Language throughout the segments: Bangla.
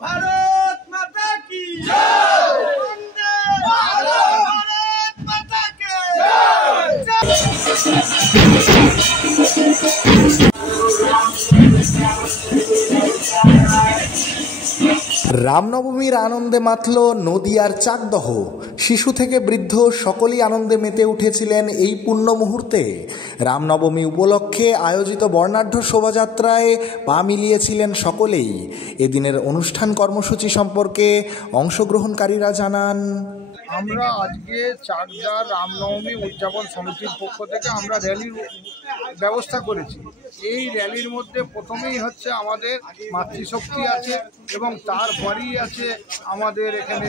भारत माता की जय। वंदे भारत माता की রামনবমীর আনন্দে মাতল নদিয়ার চাকদহ। শিশু থেকে বৃদ্ধ সকলেই আনন্দে মেতে উঠেছিলেন এই পুণ্য মুহূর্তে। রামনবমী উপলক্ষে আয়োজিত বর্ণাঢ্য শোভাযাত্রায় পা মিলিয়েছিলেন সকলেই। এদিনের অনুষ্ঠান কর্মসূচি সম্পর্কে অংশগ্রহণকারীরা জানান, আমরা আজকে চাকদার রামনবমী উদযাপন সমিতির পক্ষ থেকে আমরা র্যালির ব্যবস্থা করেছি। এই র্যালির মধ্যে প্রথমেই হচ্ছে আমাদের মাতৃশক্তি আছে এবং তারপরেই আছে আমাদের এখানে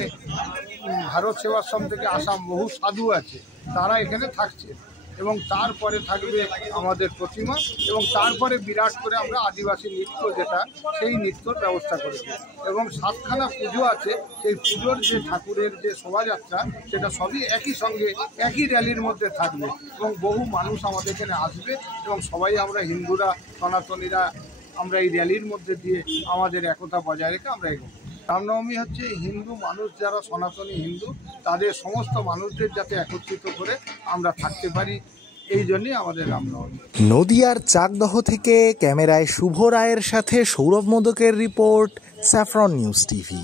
ভারত সেবাশ্রম থেকে আসা বহু সাধু আছে, তারা এখানে থাকছে এবং তারপরে থাকবে আমাদের প্রতিমা এবং তারপরে বিরাট করে আমরা আদিবাসী নৃত্য যেটা সেই নৃত্যর ব্যবস্থা করেছি এবং 7খানা পুজো আছে। সেই পুজোর যে ঠাকুরের যে শোভাযাত্রা সেটা সবই একই সঙ্গে একই র্যালির মধ্যে থাকবে এবং বহু মানুষ আমাদের এখানে আসবে এবং সবাই আমরা হিন্দুরা সনাতনীরা আমরা এই র্যালির মধ্যে দিয়ে আমাদের একতা বজায় রেখে আমরা এগোবো। রামনবমী হচ্ছে হিন্দু মানুষ যারা সনাতনী হিন্দু তাদের সমস্ত মানুষদের যাতে একত্রিত করে আমরা থাকতে পারি, এই জন্যই আমাদের রামনবমী। নদিয়ার চাকদহ থেকে ক্যামেরায় শুভ রায়ের সাথে সৌরভ মোদকের রিপোর্ট, স্যাফরন নিউজ টিভি।